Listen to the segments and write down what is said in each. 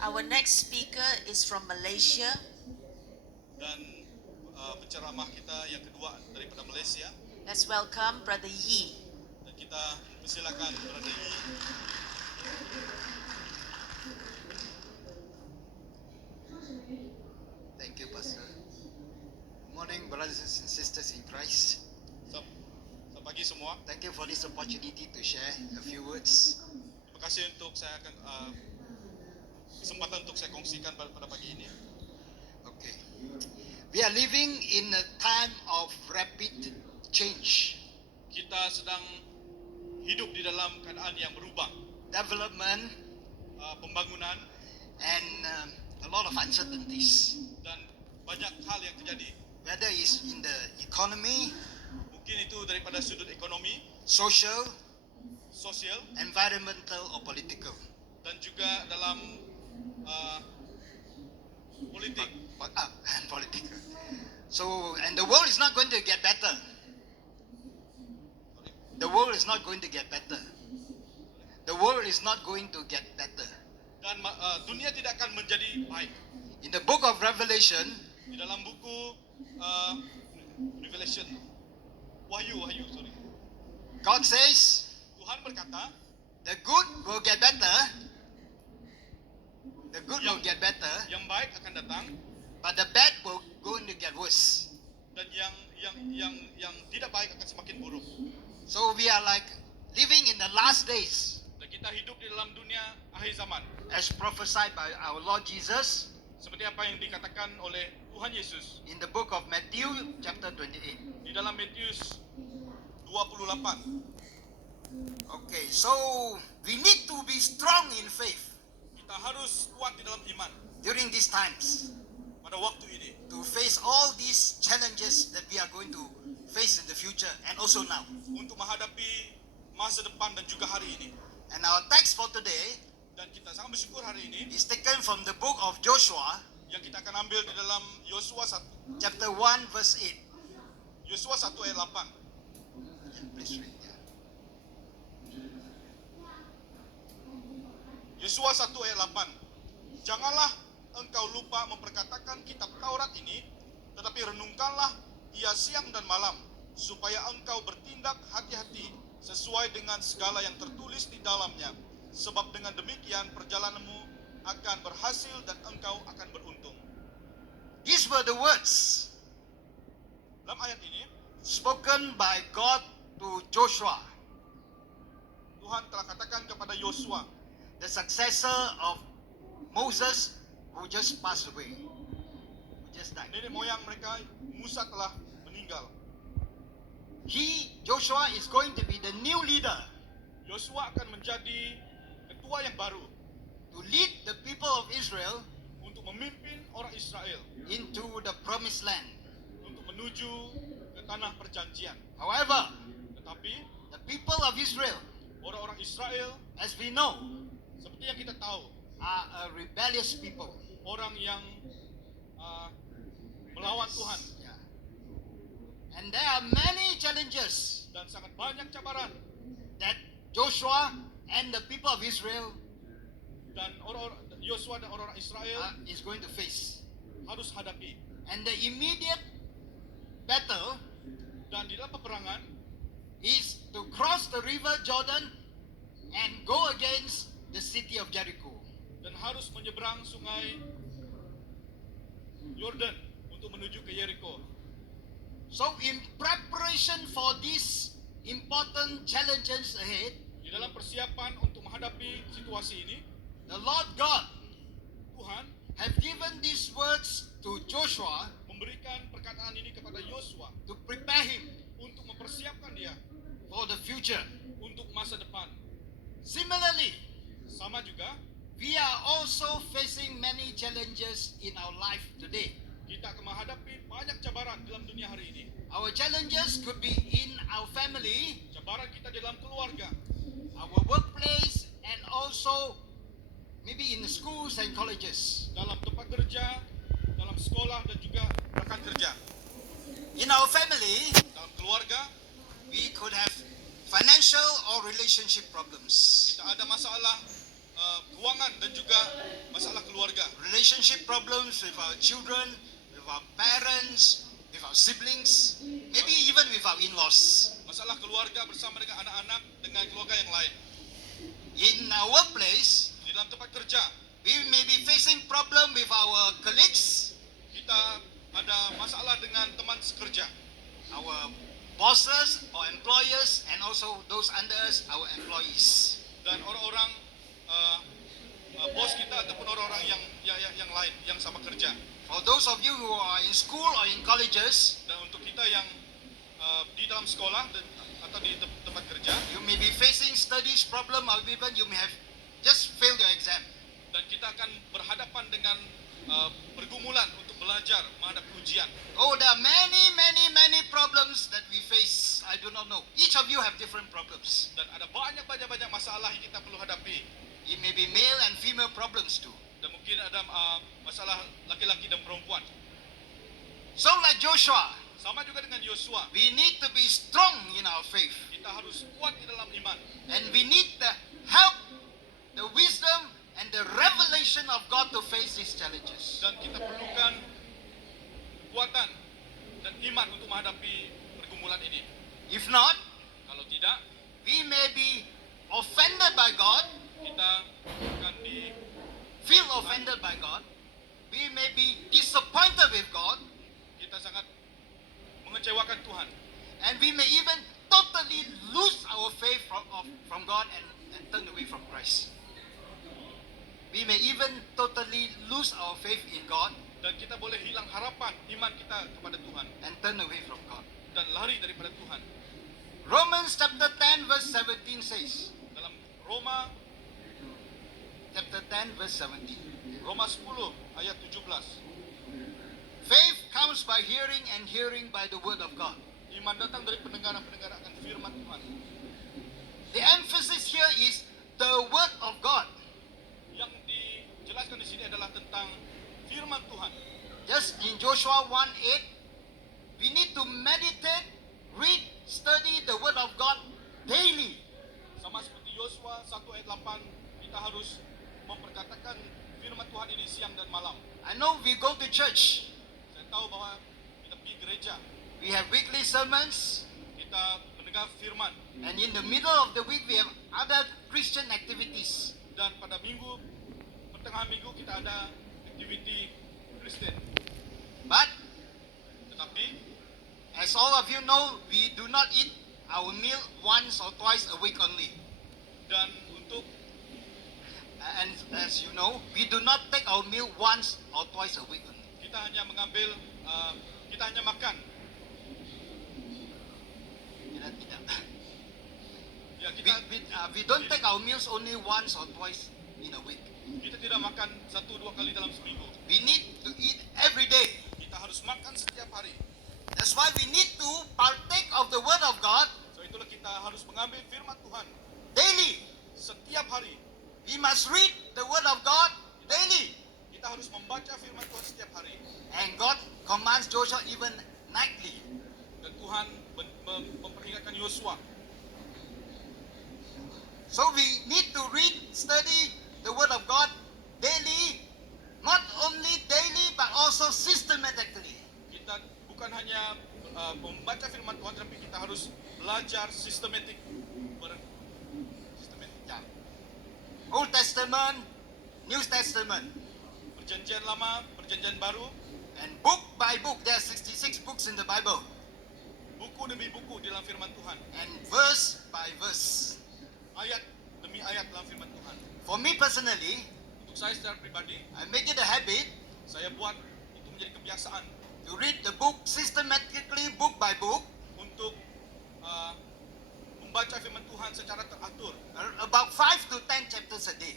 Our next speaker is from Malaysia. Dan penceramah kita yang kedua daripada Malaysia. Let's welcome Brother Yi. Dan kita persilakan Brother Yi. Thank you, Pastor. Good morning, brothers and sisters in Christ. Selamat pagi semua. Thank you for this opportunity to share a few words. Terima kasih untuk saya akan kesempatan untuk saya kongsikan pada pagi ini. Okay. We are living in a time of rapid change. Kita sedang hidup di dalam keadaan yang berubah. Development Pembangunan and a lot of uncertainties. dan banyak hal yang terjadi. Whether it's in the economy, Mungkin itu daripada sudut ekonomi, social, sosial, environmental, or political. dan juga dalam politik. And political. So, and the world is not going to get better. The world is not going to get better. The world is not going to get better. Dan dunia tidak akan menjadi baik. In the book of Revelation, Di dalam buku Revelation, Wahyu, sorry. God says Tuhan berkata, the good will get better. The good will get better, yang baik akan datang but the bad will going to get worse. dan yang tidak baik akan semakin buruk. So we are like living in the last days, Dan kita hidup di dalam dunia akhir zaman. as prophesied by our Lord Jesus Seperti apa yang dikatakan oleh Tuhan Yesus in the book of Matthew chapter 28. di dalam Matius 28. Okay, so we need to be strong in faith Kita harus kuat di dalam iman during these times pada waktu ini to face all these challenges that we are going to face in the future and also now. untuk menghadapi masa depan dan juga hari ini. And our text for today Dan kita sangat bersyukur hari ini is taken from the book of Joshua, yang kita akan ambil di dalam Yosua 1 chapter 1, verse 8. Yosua 1 ayat 8. Yeah, please read. Yeah. Yosua 1 ayat 8. Janganlah engkau lupa memperkatakan kitab Taurat ini, tetapi renungkanlah ia siang dan malam, supaya engkau bertindak hati-hati sesuai dengan segala yang tertulis di dalamnya. Sebab dengan demikian perjalananmu akan berhasil dan engkau akan beruntung. These were the words Dalam ayat ini, spoken by God to Joshua, Tuhan telah katakan kepada Yosua, the successor of Moses who just passed away, who just died. nenek moyang mereka, Musa telah meninggal. Joshua is going to be the new leader Yosua akan menjadi ketua yang baru to lead the people of Israel untuk memimpin orang Israel into the promised land. untuk menuju ke tanah perjanjian. However, Tetapi the people of Israel, orang-orang Israel, as we know, seperti yang kita tahu, are a rebellious people. orang yang melawan Tuhan, Yeah. And there are many challenges dan sangat banyak cabaran, that Joshua and the people of Israel dan orang Yosua dan orang-orang Israel is going to face. harus hadapi. And the immediate battle Dan di dalam peperangan is to cross the river Jordan and go against the city of Jericho. dan harus menyeberang sungai Yordan untuk menuju ke Jericho. So in preparation for these important challenges ahead, Di dalam persiapan untuk menghadapi situasi ini, the Lord God Tuhan have given these words to Joshua memberikan perkataan ini kepada Yosua to prepare him untuk mempersiapkan dia for the future. untuk masa depan. Similarly, Sama juga, we are also facing many challenges in our life today. kita akan menghadapi banyak cabaran dalam dunia hari ini. Our challenges could be in our family, Cabaran kita di dalam keluarga, our workplace, and also maybe in the schools and colleges. dalam tempat kerja, dalam sekolah, dan juga rekan kerja. In our family, Dalam keluarga, we could have financial or relationship problems. kita ada masalah keuangan dan juga masalah relationship problems with our children, with our parents, with our siblings, maybe even with our in-laws. Masalah keluarga bersama dengan anak-anak, dengan keluarga yang lain. In our workplace, Di dalam tempat kerja, we may be facing problem with our colleagues, kita ada masalah dengan teman sekerja, our bosses or employers, and also those under us, our employees. dan orang-orang bos kita ataupun orang-orang yang lain yang sama kerja. For those of you who are in school or in colleges, Dan untuk kita yang di dalam sekolah atau di tempat kerja, you may be facing studies problem, or even you may have just failed your exam. dan kita akan berhadapan dengan pergumulan untuk belajar menghadapi ujian. Oh, there are many problems that we face. I do not know. Each of you have different problems. Dan ada banyak masalah yang kita perlu hadapi. It may be male and female problems too. Dan mungkin ada masalah laki-laki dan perempuan. So like Joshua, Sama juga dengan Yosua, we need to be strong in our faith. kita harus kuat di dalam iman. And we need the help, the wisdom, and the revelation of God to face these challenges. Dan kita perlukan kekuatan dan iman untuk menghadapi pergumulan ini. If not, Kalau tidak, we may be offended by God, kita akan feel offended by God. We may be disappointed with God, kita sangat mengecewakan Tuhan. and we may even totally lose our faith from God and turn away from Christ. We may even totally lose our faith in God Dan kita boleh hilang harapan iman kita kepada Tuhan and turn away from God. dan lari daripada Tuhan. Romans chapter 10 verse 17 says, Dalam Roma chapter 10 verse 17, 10 ayat 17. faith comes by hearing, and hearing by the word of God. Iman datang dari pendengaran akan firman Tuhan. The emphasis here is the word of God. Yang dijelaskan di sini adalah tentang firman Tuhan. Just in Joshua 1:8, we need to meditate, read, study the word of God daily. Sama seperti Yosua 1 ayat 8, kita harus memperkatakan firman Tuhan ini siang dan malam. I know we go to church, Saya tahu bahwa kita pergi gereja, we have weekly sermons, kita mendengar firman, and in the middle of the week we have other Christian activities. dan pada pertengahan minggu kita ada aktiviti Kristen. But Tetapi as all of you know, we do not eat our meal once or twice a week only. dan untuk And as you know, we do not take our meal once or twice a week only. kita hanya mengambil kita hanya makan. Tidak. Ya, kita We don't take our meals only once or twice in a week. kita tidak makan 1-2 kali dalam seminggu. We need to eat every day. Kita harus makan setiap hari. That's why we need to partake of the word of God So itulah kita harus mengambil firman Tuhan daily. setiap hari. We must read the word of God daily. Kita harus membaca firman Tuhan setiap hari. And God commands Joshua even nightly. Dan Tuhan memperingatkan Yosua. So we need to read, study the word of God daily, not only daily but also systematically. Kita bukan hanya membaca firman Tuhan, tapi kita harus belajar sistematik. Yeah. Old Testament, New Testament, Perjanjian lama, perjanjian baru, and book by book. There are 66 books in the Bible, buku demi buku di dalam firman Tuhan, and verse by verse. ayat demi ayat dalam firman Tuhan. For me personally, Untuk saya secara pribadi, I make it a habit saya buat itu menjadi kebiasaan to read the book systematically, book by book, untuk membaca firman Tuhan secara teratur. about 5 to 10 chapters a day.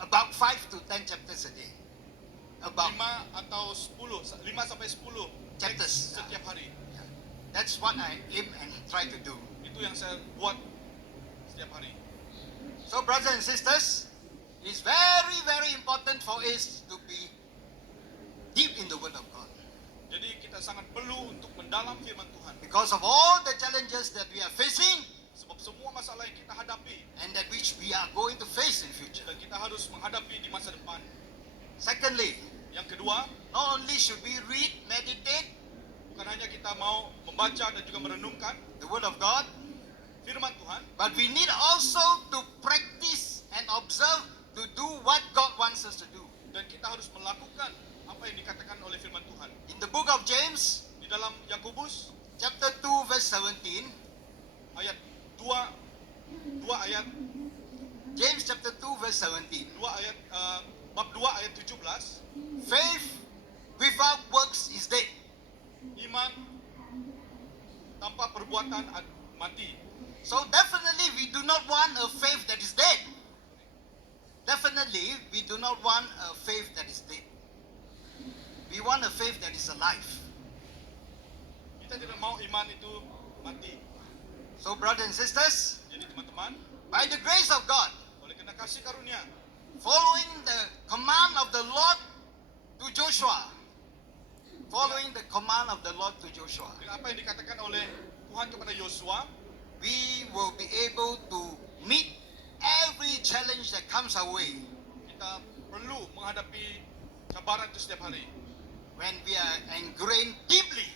About 5 to 10 chapters a day. About 5 sampai 10 Chapters. setiap hari. yeah. That's what I aim and try to do. Itu yang saya buat setiap hari. So brothers and sisters, it's very, very important for us to be deep in the word of God. Jadi kita sangat perlu untuk mendalam firman Tuhan. Because of all the challenges that we are facing Sebab semua masalah yang kita hadapi and that which we are going to face in future. dan kita harus menghadapi di masa depan. Secondly, Yang kedua, not only should we read, meditate bukan hanya kita mau membaca dan juga merenungkan the Word of God, firman Tuhan, but we need also to practice and observe to do what God wants us to do. dan kita harus melakukan apa yang dikatakan oleh firman Tuhan. In the book of James, Di dalam Yakobus chapter 2, verse 17, ayat 2 ayat James chapter 2, verse 17, bab 2 ayat 17, faith without works is dead. iman tanpa perbuatan mati. So definitely we do not want a faith that is dead. Definitely we do not want a faith that is dead. We want a faith that is alive. Kita tidak mau iman itu mati. So brothers and sisters, Jadi teman-teman, by the grace of God, oleh karena kasih karunia, following the command of the Lord to Joshua, following the command of the Lord to Joshua, dengan apa yang dikatakan oleh Tuhan kepada Yosua, we will be able to meet every challenge that comes our way kita perlu menghadapi cabaran itu setiap hari. when we are ingrained deeply